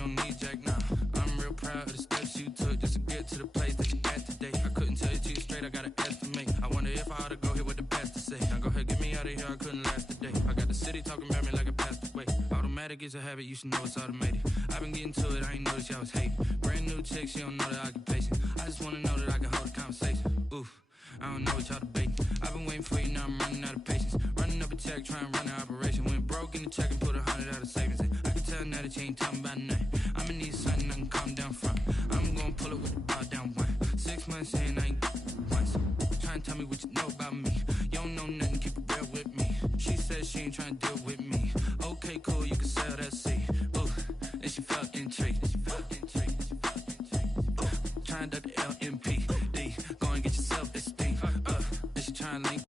you don't need Jack now. I'm real proud of the steps you took just to get to the place that you're at today. I couldn't tell you too straight, I gotta estimate. I wonder if I ought to go here with the best to say. Now go ahead, get me out of here, I couldn't last today. I got the city talking about me like I passed away. Automatic is a habit, you should know it's automated. I've been getting to it, I ain't noticed y'all was hating. Brand new chick, she don't know the occupation. I just wanna know that I can hold a conversation. Oof, I don't know what y'all debating. I've been waiting for you, now I'm running out of patience. Running up a check, trying to run an operation. Went broke in the check and put 100 out of savings in. I can tell now that you ain't talking about nothing. I'ma need something I can calm down from. I'm gonna pull it with the bar down one. 6 months in, I ain't once. Trying to tell me what you know about me. You don't know nothing, keep it real with me. She said she ain't trying to deal with me. Okay, cool, you can sell that seed. Ooh, and she felt intrigued. Trying to duck the LMPD. Go and get yourself esteem. And she trying to link.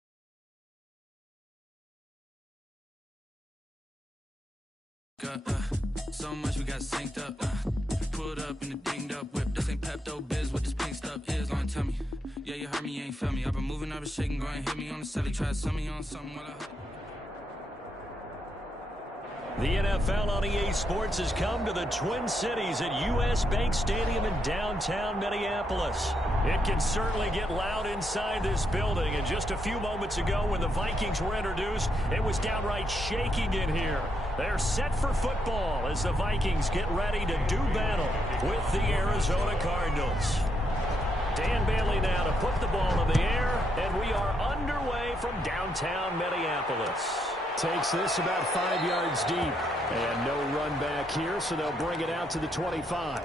So much we got synced up. Pulled up in the dinged up whip. This ain't Pepto Biz, what this pink stuff is. Long tell me. Yeah, you heard me, you ain't felt me. I've been moving, I've been shaking, go and hit me on the celly. Try to sum me on something while I. The NFL on EA Sports has come to the Twin Cities at US Bank Stadium in downtown Minneapolis. It can certainly get loud inside this building, and just a few moments ago when the Vikings were introduced, it was downright shaking in here. They're set for football as the Vikings get ready to do battle with the Arizona Cardinals. Dan Bailey now to put the ball in the air, and we are underway from downtown Minneapolis. Takes this about 5 yards deep. And no run back here, so they'll bring it out to the 25.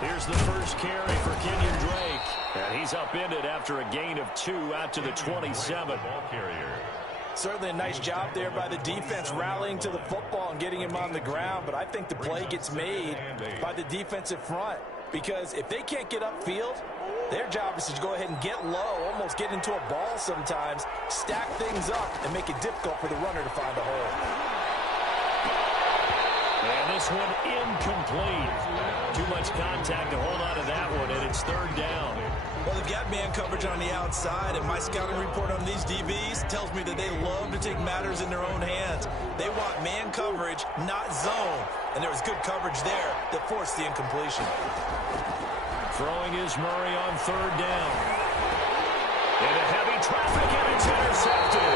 Here's the first carry for Kenyon Drake. And he's upended after a gain of 2 out to the 27. Certainly a nice job there by the defense rallying to the football and getting him on the ground. But I think the play gets made by the defensive front. Because if they can't get upfield, their job is to go ahead and get low, almost get into a ball sometimes, stack things up, and make it difficult for the runner to find a hole. And this one incomplete. Too much contact to hold on to that one, and it's third down. Well, they've got man coverage on the outside, and my scouting report on these DBs tells me that they love to take matters in their own hands. They want man coverage, not zone. And there was good coverage there that forced the incompletion. Throwing is Murray on third down. Into heavy traffic, and it's intercepted.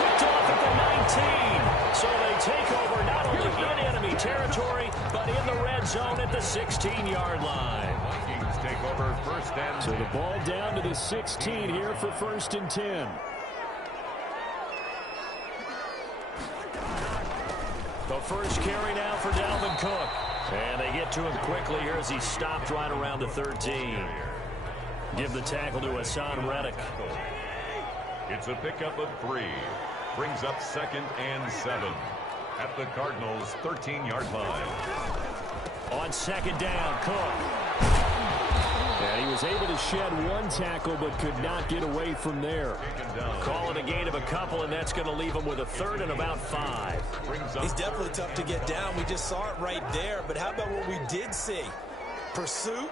Picked off at the 19. So they take over not only in enemy territory, but in the red zone at the 16-yard line. Vikings take over first and 10. So the ball down to the 16 here for first and 10. The first carry now for Dalvin Cook. And they get to him quickly here as he stopped right around the 13. Give the tackle to Hassan Reddick. It's a pickup of 3. Brings up second and 7 at the Cardinals' 13-yard line. On second down, Cook. And he was able to shed one tackle but could not get away from there. Call it a gain of a couple, and that's going to leave him with a third and about 5. He's definitely tough to get down. We just saw it right there. But how about what we did see? Pursuit,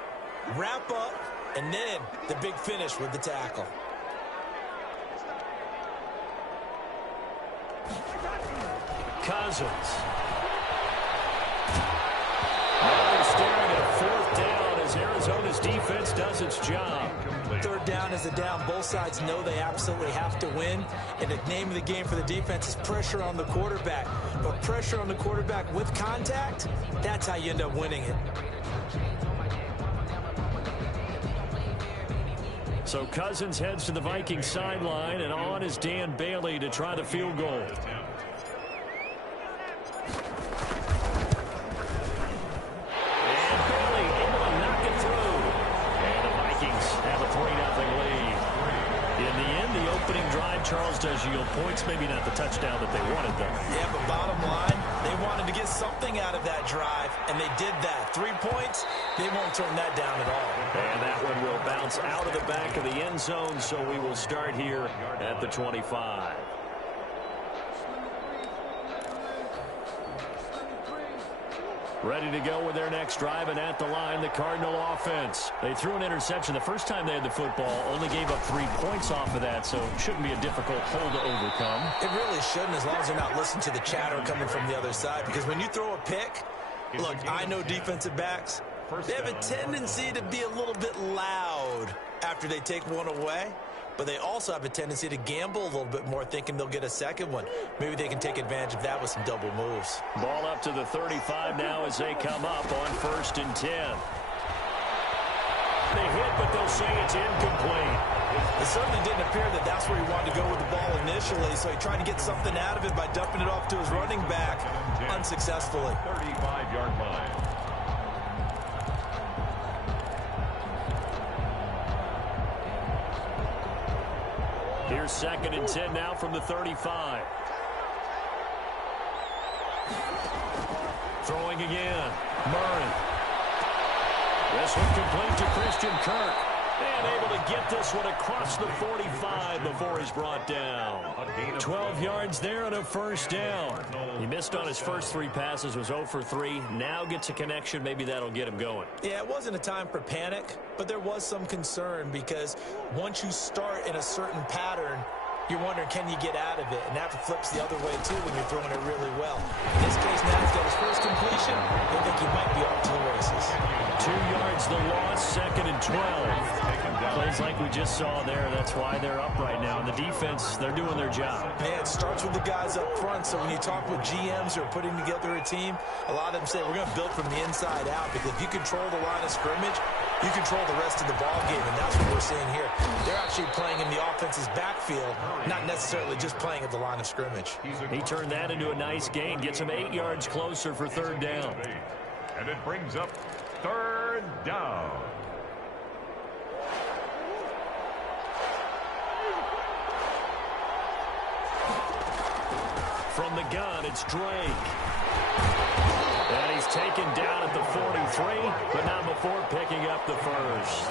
wrap up, and then the big finish with the tackle. Cousins. Now they're staring at fourth down as Arizona's defense does its job. Third down is a down. Both sides know they absolutely have to win. And the name of the game for the defense is pressure on the quarterback. But pressure on the quarterback with contact, that's how you end up winning it. So Cousins heads to the Vikings sideline, and on is Dan Bailey to try the field goal. Charles does yield points, maybe not the touchdown that they wanted, though. Yeah, but bottom line, they wanted to get something out of that drive, and they did that. 3 points, They won't turn that down at all. And that one will bounce out of the back of the end zone, so we will start here at the 25. Ready to go with their next drive, and at the line, the Cardinal offense. They threw an interception the first time they had the football, only gave up 3 points off of that, so it shouldn't be a difficult hole to overcome. It really shouldn't, as long as they're not listening to the chatter coming from the other side, because when you throw a pick, look, I know defensive backs, they have a tendency to be a little bit loud after they take one away. But they also have a tendency to gamble a little bit more, thinking they'll get a second one. Maybe they can take advantage of that with some double moves. Ball up to the 35 now as they come up on 1st and 10. They hit, but they'll say it's incomplete. It certainly didn't appear that that's where he wanted to go with the ball initially, so he tried to get something out of it by dumping it off to his running back unsuccessfully. 35-yard line. Here's 2nd and 10 now from the 35. Throwing again. Murray. This one complete to Christian Kirk. And able to get this one across the 45 before he's brought down. 12 yards there and a 1st down. He missed on his first 3 passes, was 0 for 3. Now gets a connection. Maybe that'll get him going. Yeah, it wasn't a time for panic, but there was some concern because once you start in a certain pattern, you're wondering, can you get out of it? And that flips the other way, too, when you're throwing it really well. In this case, now he's got his first completion. They think he might be off to the races. 2 yards the loss, 2nd and 12. Plays like we just saw there. That's why they're up right now. And the defense, they're doing their job. Yeah, it starts with the guys up front. So when you talk with GMs who are putting together a team, a lot of them say, we're going to build from the inside out. Because if you control the line of scrimmage, you control the rest of the ball game. And that's what we're seeing here. They're actually playing in the offense's backfield, not necessarily just playing at the line of scrimmage. He turned that into a nice gain. Gets him 8 yards closer for 3rd down. And it brings up 3rd down. From the gun, it's Drake. And he's taken down at the 43, but not before picking up the first.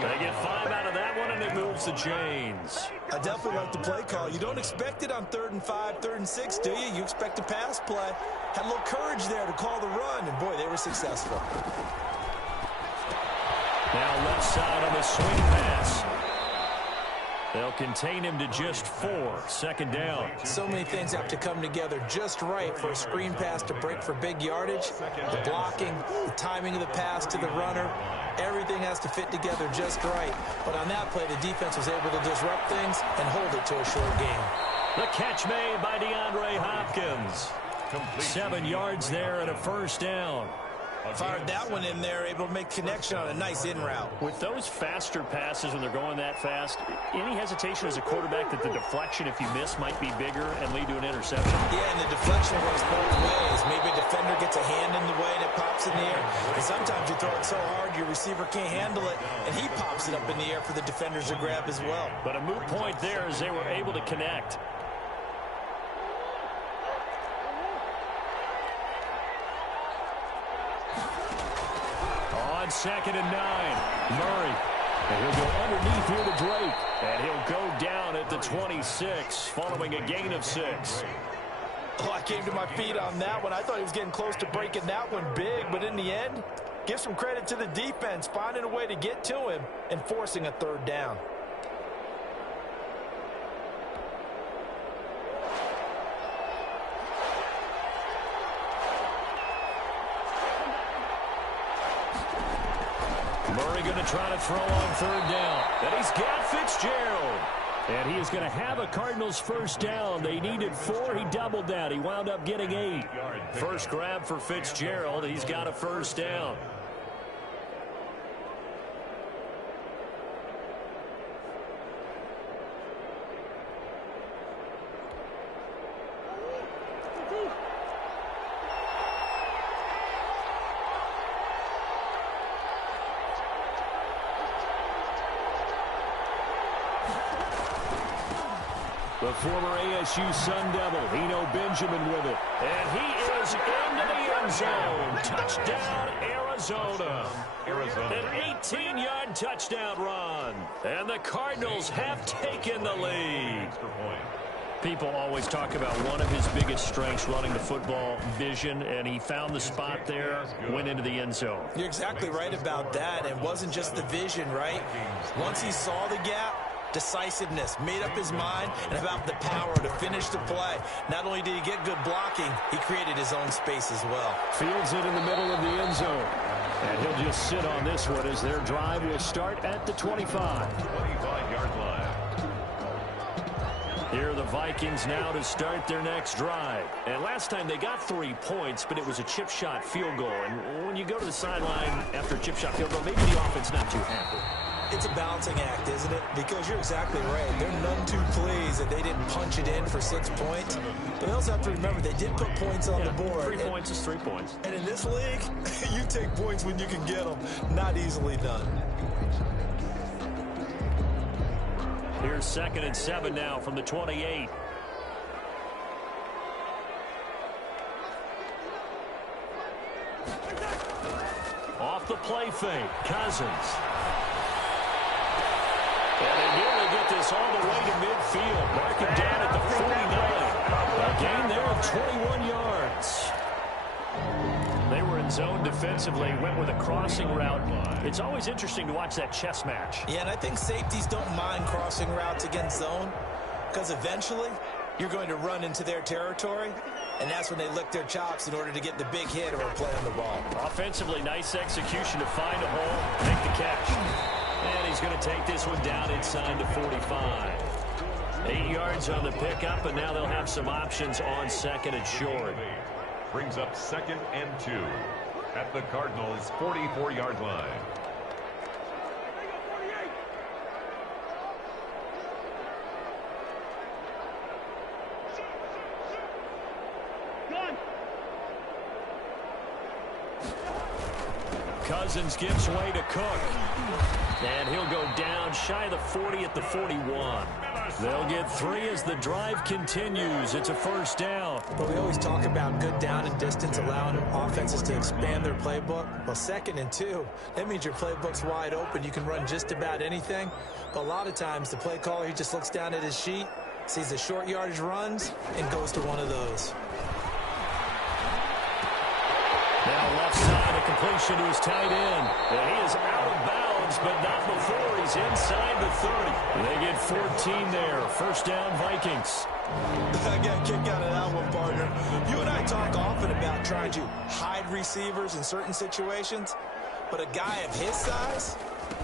They get 5 out of that one, and it moves the chains. I definitely like the play call. You don't expect it on 3rd and 5, 3rd and 6, do you? You expect a pass play. Had a little courage there to call the run, and boy, they were successful. Now left side on the swing pass. They'll contain him to just 4. 2nd down. So many things have to come together just right for a screen pass to break for big yardage. The blocking, the timing of the pass to the runner, everything has to fit together just right. But on that play, the defense was able to disrupt things and hold it to a short game. The catch made by DeAndre Hopkins. 7 yards there and a 1st down. Fired that one in there, able to make connection on a nice in route. With those faster passes when they're going that fast, any hesitation as a quarterback that the deflection, if you miss, might be bigger and lead to an interception? Yeah, and the deflection goes both ways. Maybe a defender gets a hand in the way and it pops in the air. And sometimes you throw it so hard your receiver can't handle it, and he pops it up in the air for the defenders to grab as well. But a moot point there as they were able to connect. On 2nd and 9, Murray. And he'll go underneath here to Drake. And he'll go down at the 26 following a gain of 6. Oh, I came to my feet on that one. I thought he was getting close to breaking that one big, but in the end, give some credit to the defense, finding a way to get to him and forcing a 3rd down. Murray going to try to throw on 3rd down. And he's got Fitzgerald. And he is going to have a Cardinals 1st down. They needed 4. He doubled that. He wound up getting 8. First grab for Fitzgerald. He's got a 1st down. The former ASU Sun Devil, Eno Benjamin with it. And he is into the end zone. Touchdown, Arizona. Arizona. An 18-yard touchdown run. And the Cardinals have taken the lead. People always talk about one of his biggest strengths running the football, vision, and he found the spot there, went into the end zone. You're exactly right about that. It wasn't just the vision, right? Once he saw the gap, decisiveness, made up his mind, and about the power to finish the play. Not only did he get good blocking, he created his own space as well. Fields it in the middle of the end zone. And he'll just sit on this one as their drive will start at the 25. 25-yard line. Here are the Vikings now to start their next drive. And last time they got 3 points, but it was a chip shot field goal. And when you go to the sideline after a chip shot field goal, maybe the offense not too happy. It's a balancing act, isn't it? Because you're exactly right. They're none too pleased that they didn't punch it in for 6 points. But they also have to remember they did put points on the board. 3 points is 3 points. And in this league, you take points when you can get them. Not easily done. Here's 2nd and 7 now from the 28. Off the play fake, Cousins. And they nearly get this all the way to midfield. Mark him down at the 49. A gain there of 21 yards. They were in zone defensively, went with a crossing route. It's always interesting to watch that chess match. Yeah, and I think safeties don't mind crossing routes against zone because eventually you're going to run into their territory, and that's when they lick their chops in order to get the big hit or a play on the ball. Offensively, nice execution to find a hole, make the catch. And he's going to take this one down inside the 45. 8 yards on the pickup, and now they'll have some options on 2nd and short. Brings up 2nd and 2 at the Cardinals' 44-yard line. Cousins gives way to Cook. And he'll go down shy of the 40 at the 41. They'll get 3 as the drive continues. It's a first down. But we always talk about good down and distance, allowing offenses to expand their playbook. Well, 2nd and 2, that means your playbook's wide open. You can run just about anything. But a lot of times, the play caller, he just looks down at his sheet, sees the short yardage runs, and goes to one of those. Now left side, a completion to his tight end. And he is out of bounds, but not before he's inside the 30. They get 14 there. First down, Vikings. I got a kick out of that one, partner. You and I talk often about trying to hide receivers in certain situations, but a guy of his size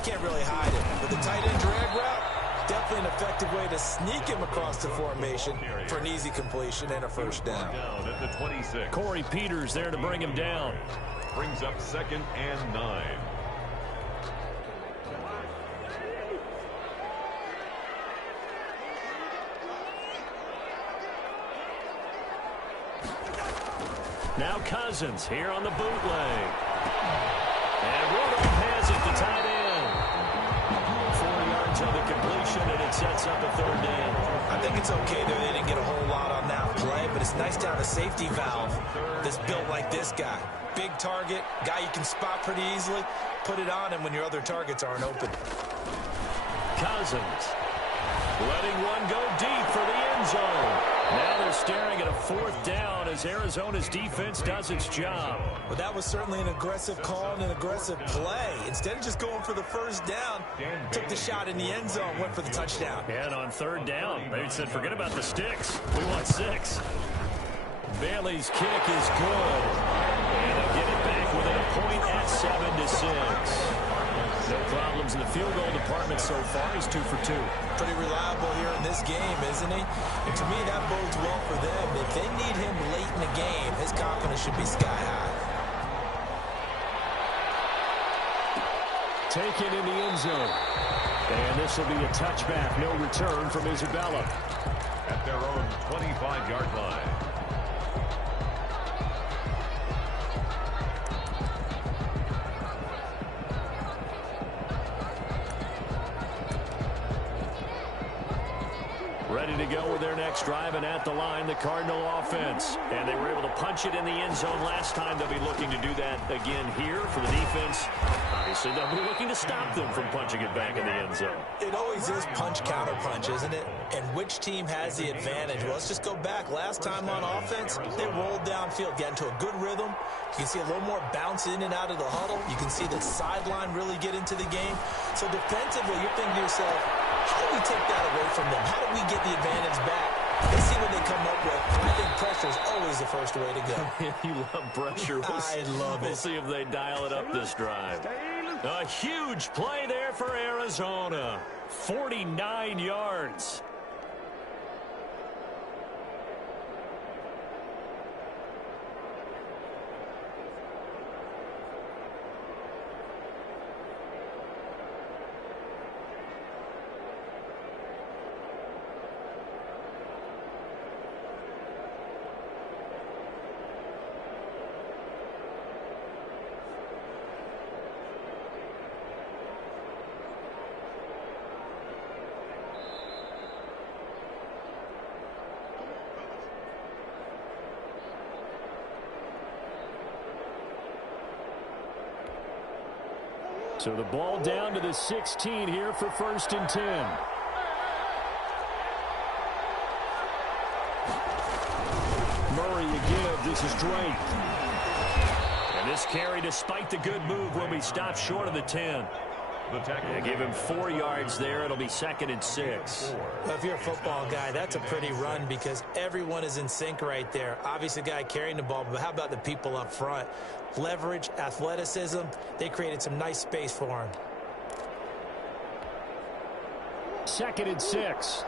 can't really hide it. But the tight end drag route, definitely an effective way to sneak him across the formation for an easy completion and a first down. Down at the 26. Corey Peters there to bring him down. Brings up 2nd and 9. Now Cousins here on the bootleg. And Rudolph has it, the tight end. 4 yards on the completion, and it sets up a third down. I think it's okay that they didn't get a whole lot on that play, but it's nice to have a safety valve that's built like this guy. Big target, guy you can spot pretty easily. Put it on him when your other targets aren't open. Cousins letting one go deep for the end zone. Now they're staring at a 4th down as Arizona's defense does its job. Well, that was certainly an aggressive call and an aggressive play. Instead of just going for the first down, took the shot in the end zone, went for the touchdown. And on 3rd down, they said, forget about the sticks. We want 6. Bailey's kick is good. And they'll get it back within a point at 7-6. No problems in the field goal department so far. He's 2 for 2. Pretty reliable here in this game, isn't he? And to me, that bodes well for them. If they need him late in the game, his confidence should be sky high. Taken in the end zone. And this will be a touchback. No return from Isabella. At their own 25-yard line. Ready to go with their next drive, and at the line, the Cardinal offense. And they were able to punch it in the end zone last time. They'll be looking to do that again here for the defense. Obviously, they'll be looking to stop them from punching it back in the end zone. It always is punch-counter-punch, isn't it? And which team has the advantage? Well, let's just go back. Last time on offense, they rolled downfield, got into a good rhythm. You can see a little more bounce in and out of the huddle. You can see the sideline really get into the game. So defensively, you're thinking to yourself, how do we take that away from them? How do we get the advantage back? Let's see what they come up with. I think pressure is always the first way to go. You love pressure. I love it. We'll see if they dial it up this drive. A huge play there for Arizona. 49 yards. So the ball down to the 16 here for 1st and 10. Murray again. This is Drake. And this carry, despite the good move, will be stopped short of the 10. They give him 4 yards there. It'll be 2nd and 6. Well, if you're a football guy, that's a pretty run because everyone is in sync right there. Obviously, the guy carrying the ball, but how about the people up front? Leverage, athleticism, they created some nice space for him. 2nd and 6.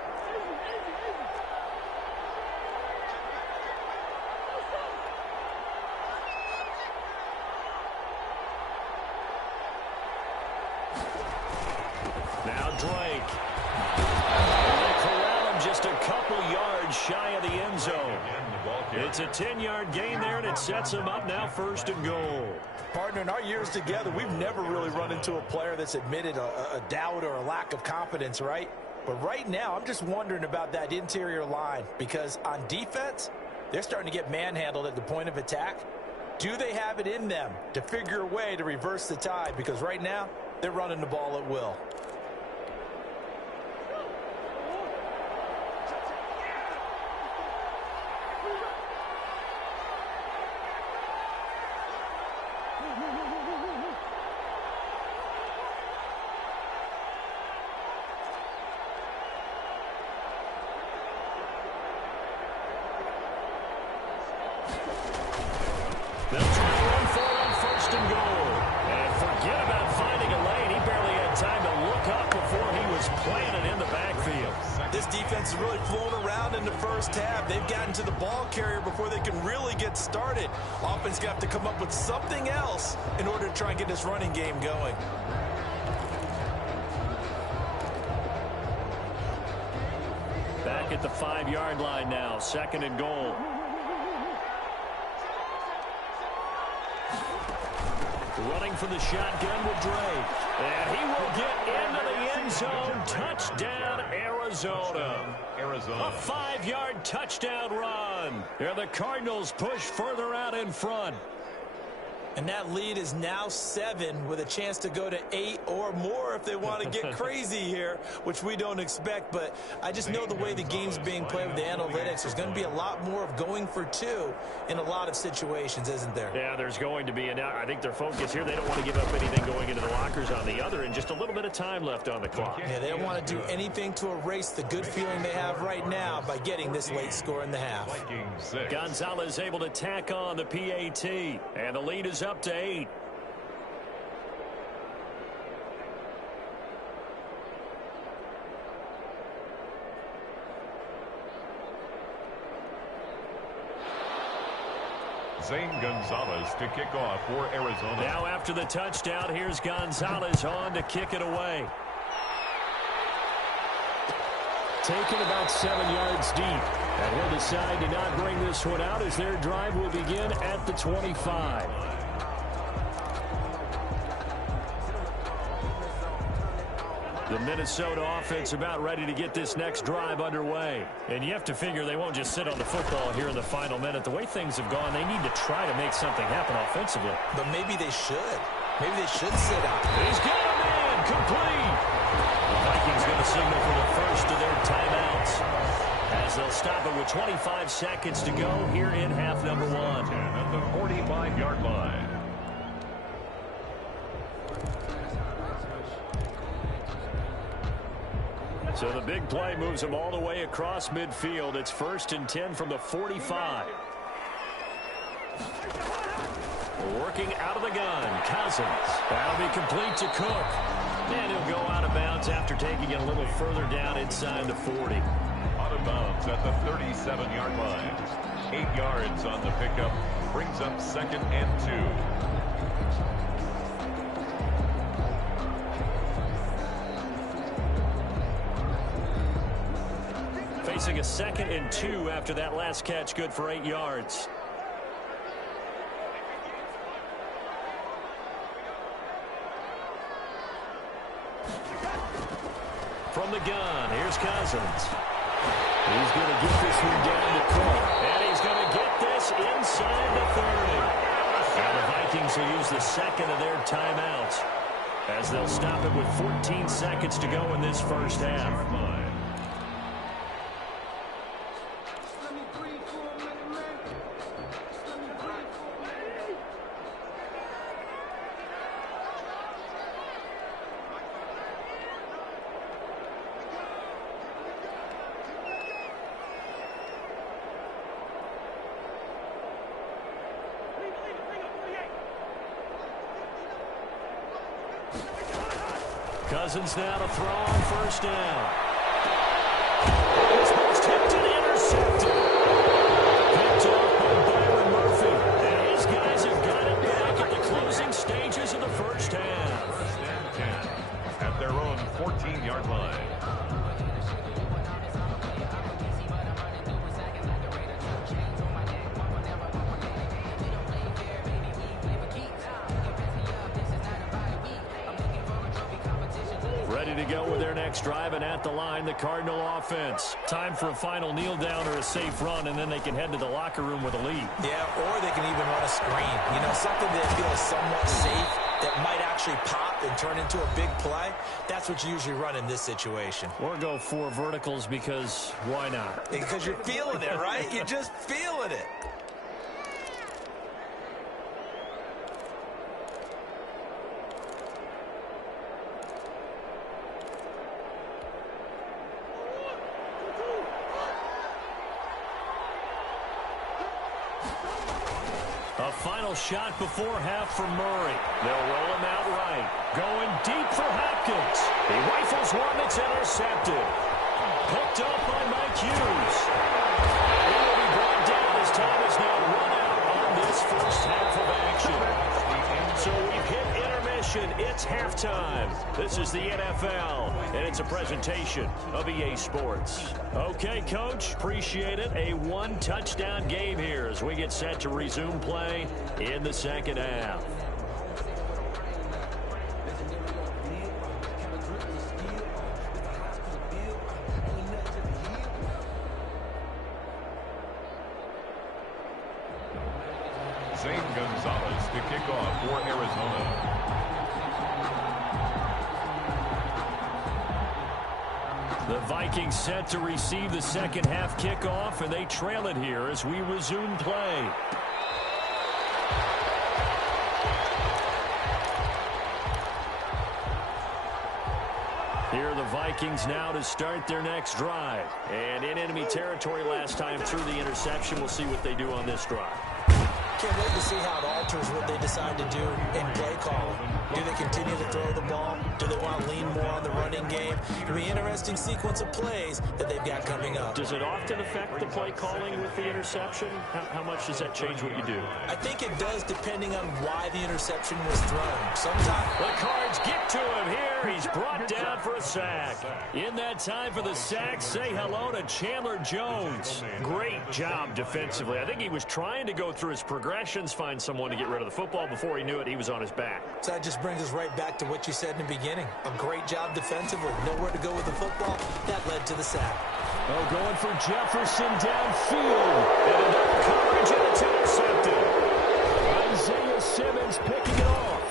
Now Drake. They corral him just a couple yards shy of the end zone. It's a 10-yard gain there, and it sets him up now 1st and goal. Partner, in our years together, we've never really run into a player that's admitted a doubt or a lack of confidence, right? But right now, I'm just wondering about that interior line because on defense, they're starting to get manhandled at the point of attack. Do they have it in them to figure a way to reverse the tide? Because right now, they're running the ball at will. They'll try to run for it on 1st and goal. And forget about finding a lane. He barely had time to look up before he was planted in the backfield. This defense has really flown around in the first half. They've gotten to the ball carrier before they can really get started. Offense got to come up with something else in order to try and get this running game going. Back at the 5-yard line now, 2nd and goal. Running for the shotgun with Drake. And he will get into the end zone. Touchdown, Arizona. A 5-yard touchdown run. There the Cardinals push further out in front. And that lead is now 7 with a chance to go to 8 or more if they want to get crazy here, which we don't expect. But I just know the way the game's being played with the analytics, there's going to be a lot more of going for 2 in a lot of situations, isn't there? Yeah, there's going to be. And I think their focus here, they don't want to give up anything going into the lockers on the other, and just a little bit of time left on the clock. Yeah, they don't want to do anything to erase the good feeling they have right now by getting this late score in the half. Gonzalez able to tack on the PAT, and the lead is up to 8. Zane Gonzalez to kick off for Arizona. Now after the touchdown, here's Gonzalez on to kick it away. Taken about 7 yards deep. And he'll decide to not bring this one out as their drive will begin at the 25. The Minnesota offense about ready to get this next drive underway. And you have to figure they won't just sit on the football here in the final minute. The way things have gone, they need to try to make something happen offensively. But maybe they should. Maybe they should sit out. He's got a man complete. The Vikings going to signal for the first of their timeouts, as they'll stop it with 25 seconds to go here in half number 1. At the 45-yard line. So the big play moves them all the way across midfield. It's 1st and 10 from the 45. Working out of the gun, Cousins. That'll be complete to Cook. And he'll go out of bounds after taking it a little further down inside the 40. Out of bounds at the 37-yard line. 8 yards on the pickup. Brings up 2nd and 2. Facing a 2nd and 2 after that last catch, good for 8 yards. From the gun, here's Cousins. He's going to get this one down to Cook. And he's going to get this inside the 30. And the Vikings will use the 2nd of their timeouts, as they'll stop it with 14 seconds to go in this first half. Cousins now to throw on 1st down. This one's tipped and intercepted. Picked off by Byron Murphy. And his guys have got it back at the closing stages of the first half. 1st and 10 at their own 14-yard line. Ready to go with their next drive, and at the line, the Cardinal offense. Time for a final kneel down or a safe run, and then they can head to the locker room with a lead. Yeah, or they can even run a screen. You know, something that feels somewhat safe that might actually pop and turn into a big play. That's what you usually run in this situation. Or go 4 verticals, because why not? Because you're feeling it, right? You're just feeling it. A final shot before half for Murray. They'll roll him out right. Going deep for Hopkins. He rifles one that's intercepted. Picked up by Mike Hughes. He will be brought down as time is now run out on this first half of action. So we've hit intermission. It's halftime. This is the NFL, and it's a presentation of EA Sports. Okay, Coach, appreciate it. A 1-touchdown game here as we get set to resume play in the second half. Zane Gonzalez to kick off for Arizona. The Vikings set to receive the second half kickoff, and they trail it here as we resume play. Here are the Vikings now to start their next drive. And in enemy territory last time through the interception. We'll see what they do on this drive. Can't wait to see how it alters what they decide to do in play calling. Do they continue to throw the ball? Do they want to lean more on the running game? It'll be an interesting sequence of plays that they've got coming up. Does it often affect the play calling with the interception? How much does that change what you do? I think it does, depending on why the interception was thrown. Sometimes the Cards get to him here. He's brought down for a sack. In that time for the sack, say hello to Chandler Jones. Great job defensively. I think he was trying to go through his progressions, find someone to get rid of the football. Before he knew it, he was on his back. So that just brings us right back to what you said in the beginning. A great job defensively. Nowhere to go with the football. That led to the sack. Oh, going for Jefferson downfield. And enough coverage, and it's intercepted. Isaiah Simmons picking it off.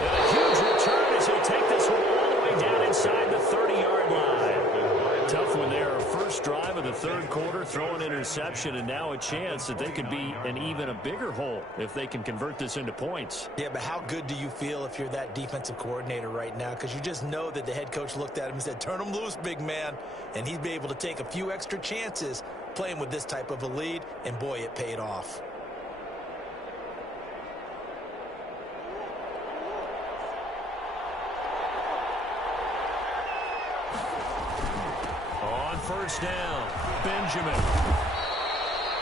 And a huge return as he'll take this one all the way down inside the 30-yard line. Tough one there. First drive of the third quarter, throw an interception, and now a chance that they could be in even a bigger hole if they can convert this into points. Yeah, but how good do you feel if you're that defensive coordinator right now? Because you just know that the head coach looked at him and said, turn him loose, big man. And he'd be able to take a few extra chances playing with this type of a lead, and boy, it paid off. First down, Benjamin.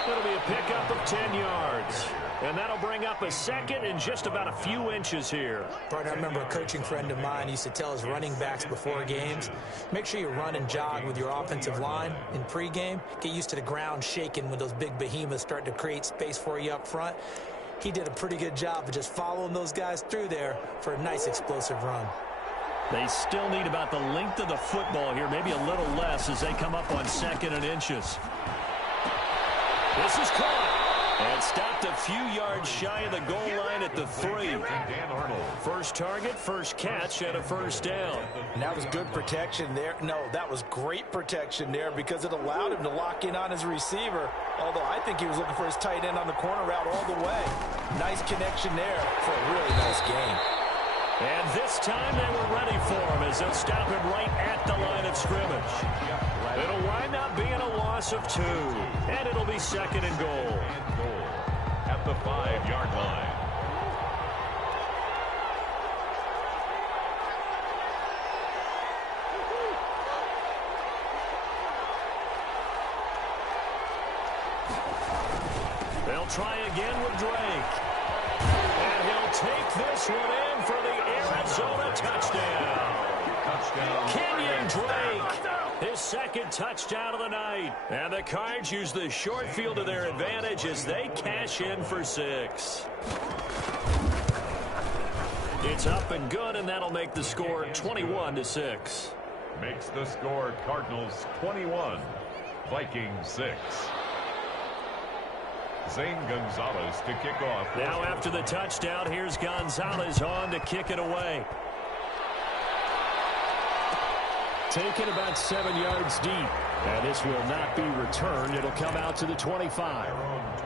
It'll be a pickup of 10 yards. And that'll bring up a second and just about a few inches here. Partner, I remember a coaching friend of mine used to tell his running backs before games, make sure you run and jog with your offensive line in pregame. Get used to the ground shaking when those big behemoths start to create space for you up front. He did a pretty good job of just following those guys through there for a nice explosive run. They still need about the length of the football here, maybe a little less as they come up on 2nd and inches. This is caught. And stopped a few yards shy of the goal line at the 3. First target, first catch, and a first down. And that was good protection there. No, that was great protection there because it allowed him to lock in on his receiver, although I think he was looking for his tight end on the corner route all the way. Nice connection there for a really nice game. And this time they were ready for him as they'll stop him right at the line of scrimmage. It'll wind up being a loss of 2. And it'll be 2nd and goal. At the 5-yard line. They'll try again with Drake. And he'll take this one in for the Arizona touchdown. Kenyon Drake, his 2nd touchdown of the night. And the Cards use the short field to their advantage as they cash in for 6. It's up and good, and that'll make the score 21-6. Makes the score Cardinals 21, Vikings 6. Zane Gonzalez to kick off. Now after the touchdown, here's Gonzalez on to kick it away. Taken about 7 yards deep. And this will not be returned. It'll come out to the 25.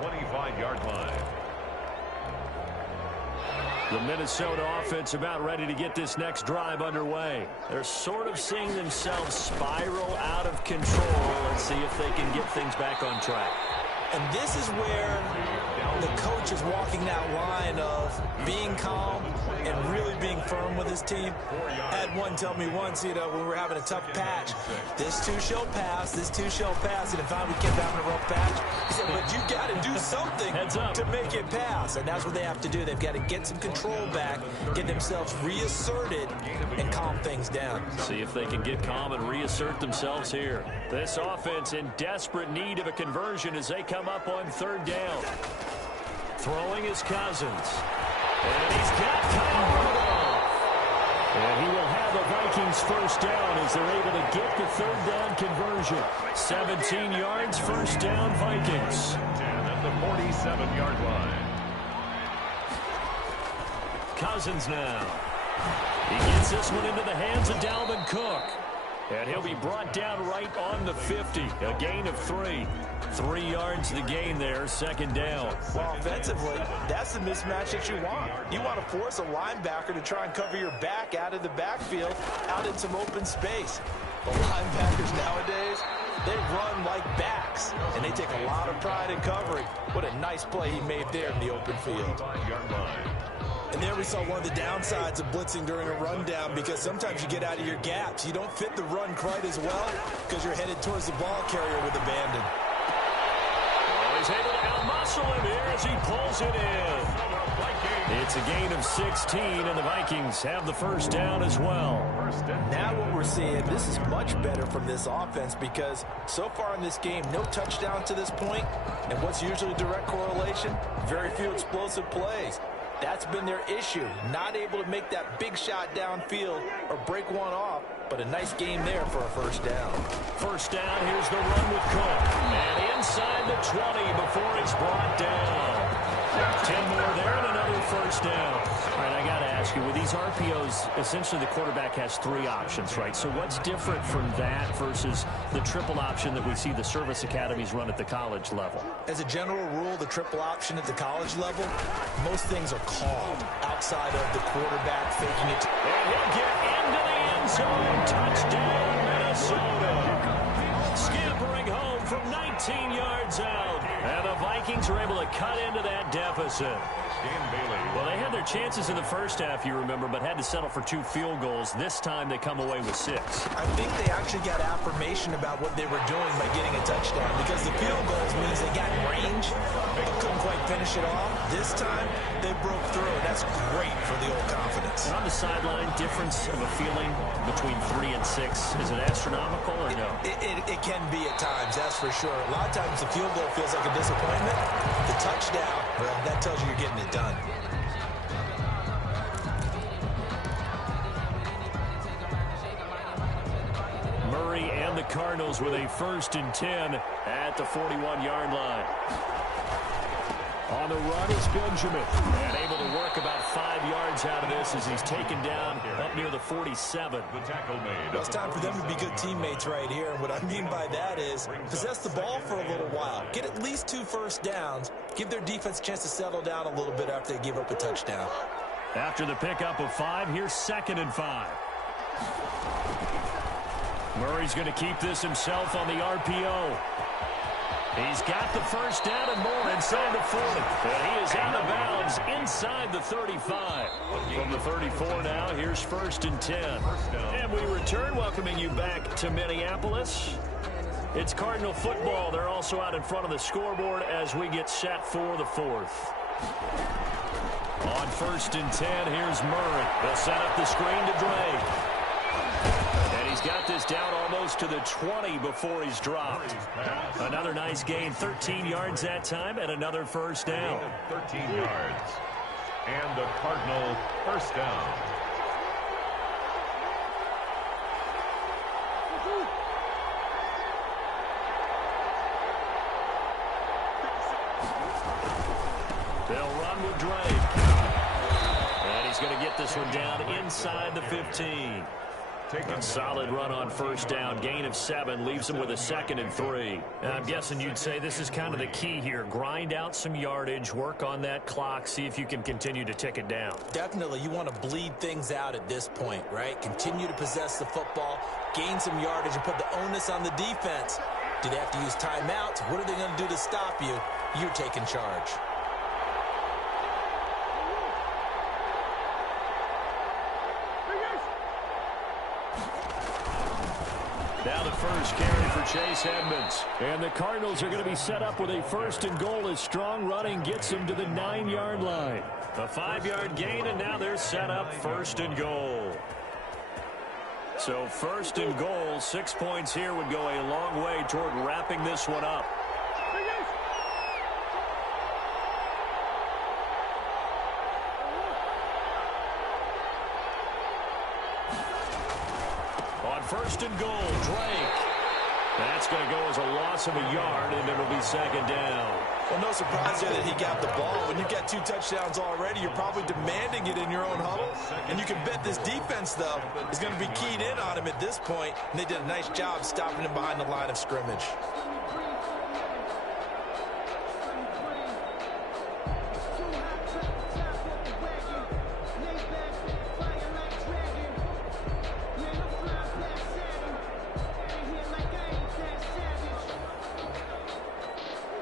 25-yard line. The Minnesota offense about ready to get this next drive underway. They're sort of seeing themselves spiral out of control. Let's see if they can get things back on track. And this is where the coach is walking that line of being calm and really being firm with his team. I had one tell me once, when we were having a tough patch, this too shall pass, this too shall pass. And if we kept having a rough patch, he said, but you got to do something to make it pass. And that's what they have to do. They've got to get some control back, get themselves reasserted, and calm things down. See if they can get calm and reassert themselves here. This offense in desperate need of a conversion as they come up on 3rd down. Throwing is Cousins. And he's got Kyle. And he will have the Vikings first down as they're able to get the 3rd down conversion. 17 yards, first down, Vikings. 10 at the 47-yard line. Cousins now. He gets this one into the hands of Dalvin Cook. And he'll be brought down right on the 50. A gain of 3. 3 yards the gain there, 2nd down. Well, offensively, that's the mismatch that you want. You want to force a linebacker to try and cover your back out of the backfield, out in some open space. The linebackers nowadays, they run like backs, and they take a lot of pride in covering. What a nice play he made there in the open field. 5-yard line. And there we saw one of the downsides of blitzing during a rundown because sometimes you get out of your gaps. You don't fit the run quite as well because you're headed towards the ball carrier with abandon. He's able to out-muscle him here as he pulls it in. It's a gain of 16, and the Vikings have the first down as well. Now what we're seeing, this is much better from this offense because so far in this game, no touchdown to this point, and what's usually a direct correlation? Very few explosive plays. That's been their issue. Not able to make that big shot downfield or break one off, but a nice game there for a first down. First down, here's the run with Cook. And inside the 20 before he's brought down. 10 more there and another first down. All right, I got to ask you, with these RPOs, essentially the quarterback has 3 options, right? So what's different from that versus the triple option that we see the service academies run at the college level? As a general rule, the triple option at the college level, most things are called outside of the quarterback faking it. And he'll get into the end zone. Touchdown, Minnesota. Scampering home from 19 yards out. And the Vikings are able to cut into that deficit. Well, they had their chances in the first half, you remember, but had to settle for 2 field goals. This time they come away with 6. I think they actually got affirmation about what they were doing by getting a touchdown, because the field goals means they got in range but couldn't quite finish it off. This time they broke through, and that's great for the old confidence. And on the sideline, difference of a feeling between 3 and 6, is it astronomical or no? It can be at times, that's for sure. A lot of times the field goal feels like a disappointment. The touchdown, well, that tells you you're getting it done. Murray and the Cardinals with a 1st and 10 at the 41-yard line. On the run is Benjamin. And able to work about 5 yards out of this as he's taken down up near the 47. The tackle made. Well, it's time for them to be good teammates right here. And what I mean by that is possess the ball for a little while. Get at least 2 first downs. Give their defense a chance to settle down a little bit after they give up a touchdown. After the pickup of 5, here's 2nd and 5. Murray's going to keep this himself on the RPO. He's got the first down and more inside the 40. And he is out of bounds inside the 35. From the 34 now, here's 1st and 10. And we return, welcoming you back to Minneapolis. It's Cardinal football. They're also out in front of the scoreboard as we get set for the 4th. On 1st and 10, here's Murray. They'll set up the screen to Drake. And he's got this down almost to the 20 before he's dropped. Another nice gain, 13 yards that time, and another first down. 13 yards. And the Cardinal first down. They'll run with Drake. And he's going to get this one down inside the 15. A solid run on first down. Gain of 7 leaves him with a 2nd and 3. I'm guessing you'd say this is kind of the key here. Grind out some yardage, work on that clock, see if you can continue to tick it down. Definitely, you want to bleed things out at this point, right? Continue to possess the football, gain some yardage, and put the onus on the defense. Do they have to use timeouts? What are they going to do to stop you? You're taking charge. Now the first carry for Chase Edmonds. And the Cardinals are going to be set up with a 1st and goal as strong running gets them to the 9-yard line. A 5-yard gain, and now they're set up 1st and goal. So 1st and goal, 6 points here would go a long way toward wrapping this one up. On 1st and goal, Drake. That's going to go as a loss of a yard, and it'll be 2nd down. Well, no surprise there that he got the ball. When you got 2 touchdowns already, you're probably demanding it in your own huddle. And you can bet this defense, though, is going to be keyed in on him at this point. And they did a nice job stopping him behind the line of scrimmage.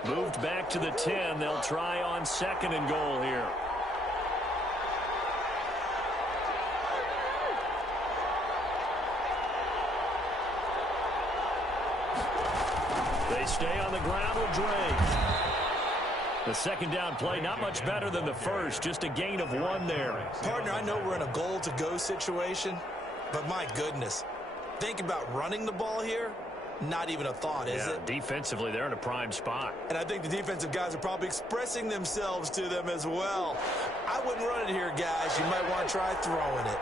Moved back to the 10. They'll try on 2nd and goal here. They stay on the ground with Drake. The 2nd down play, not much better than the first, just a gain of 1 there. Partner, I know we're in a goal-to-go situation, but my goodness, think about running the ball here. Not even a thought, is it? Defensively, they're in a prime spot. And I think the defensive guys are probably expressing themselves to them as well. I wouldn't run it here, guys. You might want to try throwing it.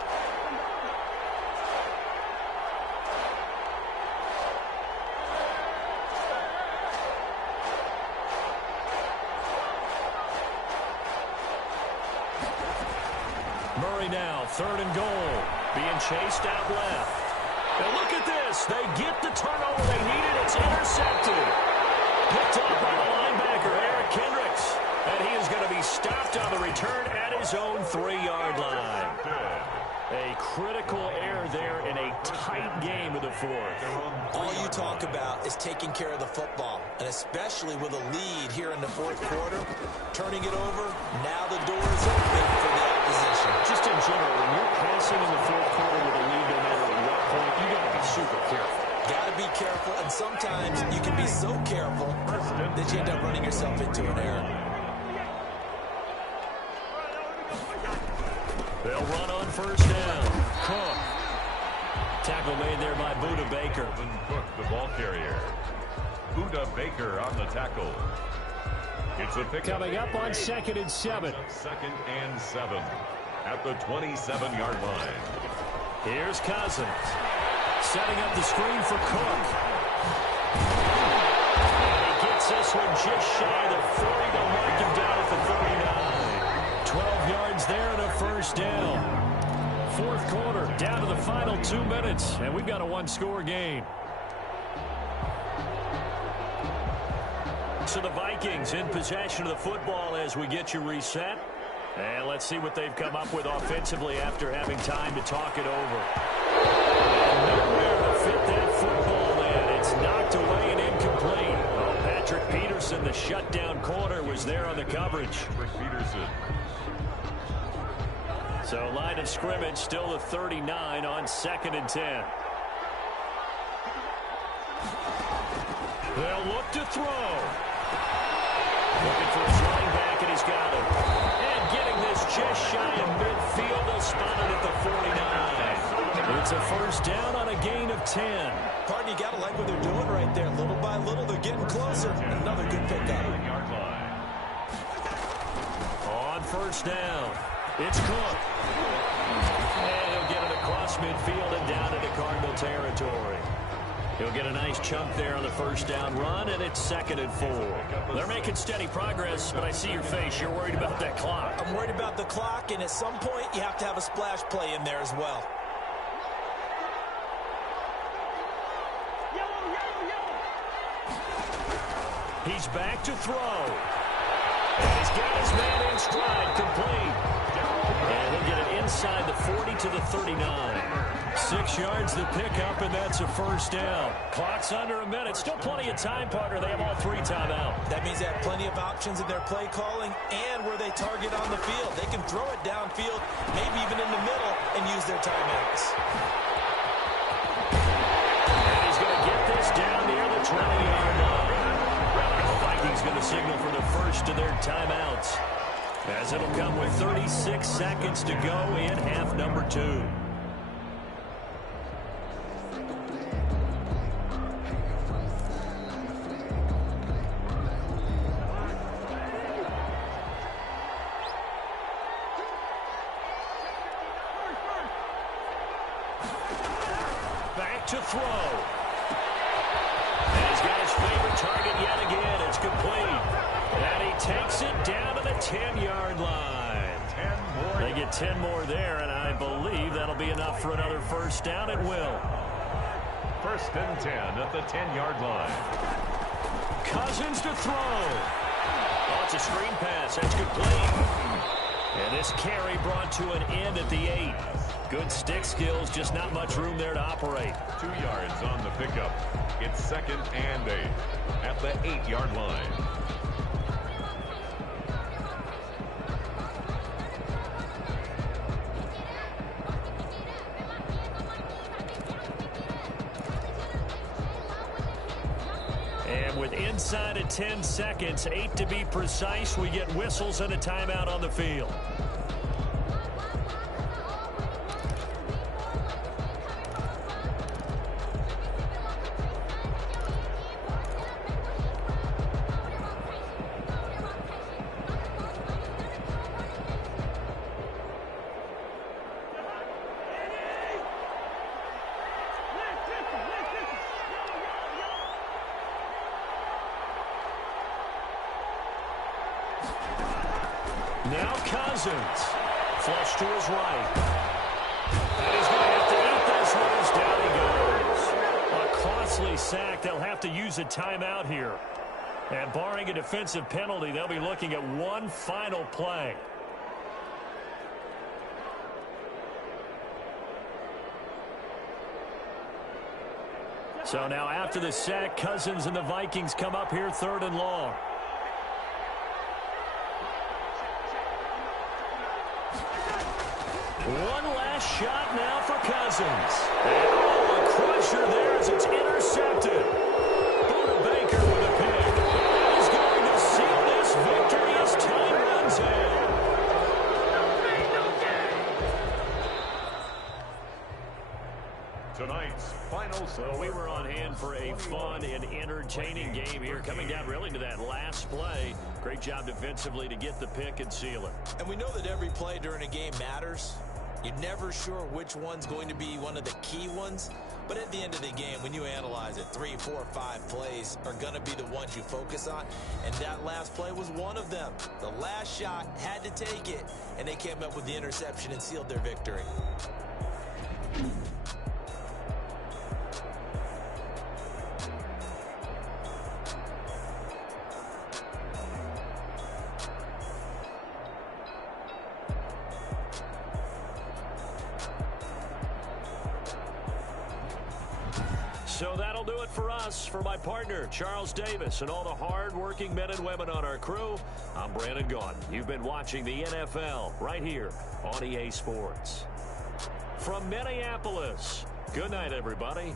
Murray now, 3rd and goal. Being chased out left. And look at this. They get the turnover they needed. It's intercepted. Picked up by the linebacker, Eric Kendricks. And he is going to be stopped on the return at his own 3-yard line. A critical error there in a tight game of the 4th. All you talk about is taking care of the football, and especially with a lead here in the 4th quarter. Turning it over, now the door is open for the opposition. Just in general, when you're passing in the 4th quarter with a lead, no matter at what point, you got to be super careful. Got to be careful, and sometimes you can be so careful that you end up running yourself into an error. They'll run on 1st down. Cook. Tackle made there by Buda Baker. Cook, the ball carrier. Buda Baker on the tackle. It's a pick coming up on 2nd and 7. 2nd and 7 at the 27-yard line. Here's Cousins. Setting up the screen for Cook. And he gets this one just shy of the 40. They'll mark him down at the 39. 12 yards there and a 1st down. 4th quarter, down to the final 2 minutes, and we've got a 1-score game. So the Vikings in possession of the football as we get you reset. And let's see what they've come up with offensively after having time to talk it over. And nowhere to fit that football in. It's knocked away and incomplete. Oh, Patrick Peterson, the shutdown corner, was there on the coverage. Patrick Peterson. So line of scrimmage still the 39 on 2nd and 10. They'll look to throw. Looking for his running back, and he's got him. And getting this just shy of midfield. They'll spot it at the 49. It's a 1st down on a gain of 10. Pardon, you got to like what they're doing right there. Little by little, they're getting closer. Another good pickup. On 1st down, it's Cook. And he'll get it across midfield and down into Cardinal territory. He'll get a nice chunk there on the 1st down run, and it's 2nd and 4. They're making steady progress, but I see your face. You're worried about that clock. I'm worried about the clock, and at some point, you have to have a splash play in there as well. He's back to throw. And he's got his man in stride, complete. And he'll get it inside the 40 to the 39. 6 yards the pickup, and that's a 1st down. Clock's under a minute. Still plenty of time, partner. They have all 3 timeouts. That means they have plenty of options in their play calling and where they target on the field. They can throw it downfield, maybe even in the middle, and use their timeouts. And he's going to get this down near the 20-yard line. The Vikings going to signal for the first of their timeouts, as it'll come with 36 seconds to go in half number 2. Back to throw. And he's got his favorite target yet again. It's complete. And he takes it down to the 10-yard line. 10 more. They get 10 more there, and I believe that'll be enough for another 1st down. It will. 1st and 10 at the 10-yard line. Cousins to throw. Oh, it's a screen pass. That's complete. And this carry brought to an end at the 8. Good stick skills, just not much room there to operate. 2 yards on the pickup. It's 2nd and 8 at the 8-yard line. And with inside of 10 seconds, 8 to be precise, we get whistles and a timeout on the field. Now Cousins. Flush to his right. And he's going to have to eat this one as down he goes. A costly sack. They'll have to use a timeout here. And barring a defensive penalty, they'll be looking at one final play. So now after the sack, Cousins and the Vikings come up here 3rd and long. One last shot now for Cousins. And a crusher there as it's intercepted. Buda Baker with a pick. That is going to seal this victory as time runs in. Tonight's final score. Well, we were on hand for a fun and entertaining game here. Coming down really to that last play. Great job defensively to get the pick and seal it. And we know that every play during a game matters. You're never sure which one's going to be one of the key ones. But at the end of the game, when you analyze it, 3, 4, 5 plays are going to be the ones you focus on. And that last play was one of them. The last shot had to take it, and they came up with the interception and sealed their victory. So that'll do it for us. For my partner, Charles Davis, and all the hard-working men and women on our crew, I'm Brandon Gaudin. You've been watching the NFL right here on EA Sports. From Minneapolis, good night, everybody.